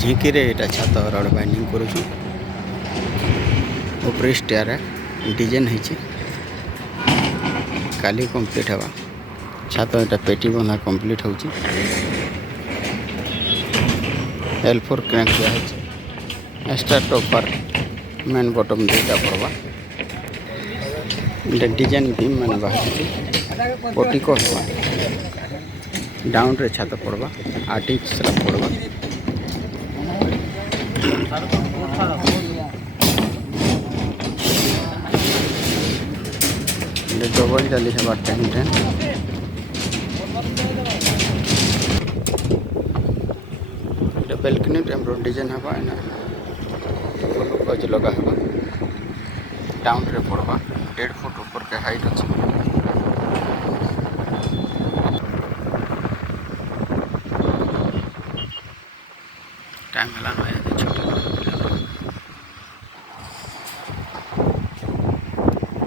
ଝିଙ୍କିରେ ଏଇଟା ଛାତ ରଡ଼ ବାଇଣ୍ଡିଂ କରୁଛୁ। ଉପରେ ଷ୍ଟାର ଡିଜାଇନ୍ ହେଇଛି। କାଲି କମ୍ପ୍ଲିଟ୍ ହେବା। ଛାତ ଏଇଟା ପେଟି ବନ୍ଧା କମ୍ପ୍ଲିଟ୍ ହେଉଛି। L4 କ୍ରାଙ୍କ ଦିଆହେଇଛି। ଏକ୍ସଟ୍ରା ଟପର ମେନ୍ ବଟମ୍ ଦୁଇଟା ପଡ଼ବା। ଏଇଟା ଡିଜାଇନ୍ ବିମ୍ ମାନେ ବାହାରିଛି। ପଟିକ ହେବା। ଡାଉନ୍ରେ ଛାତ ପଡ଼ବା। ଆର୍ଟିକ୍ସର ପଡ଼ବା। ଡବଲ ଜାଲି ହେବା ଟେନ୍ এটা বেলকনি টেম্পর ডিজাইন হবা এনা ফুল গজ লগা হবা ডাউন রে পড়বা 1.5 फुट ऊपर के हाइट ଅଛି टाइम हला न छोटा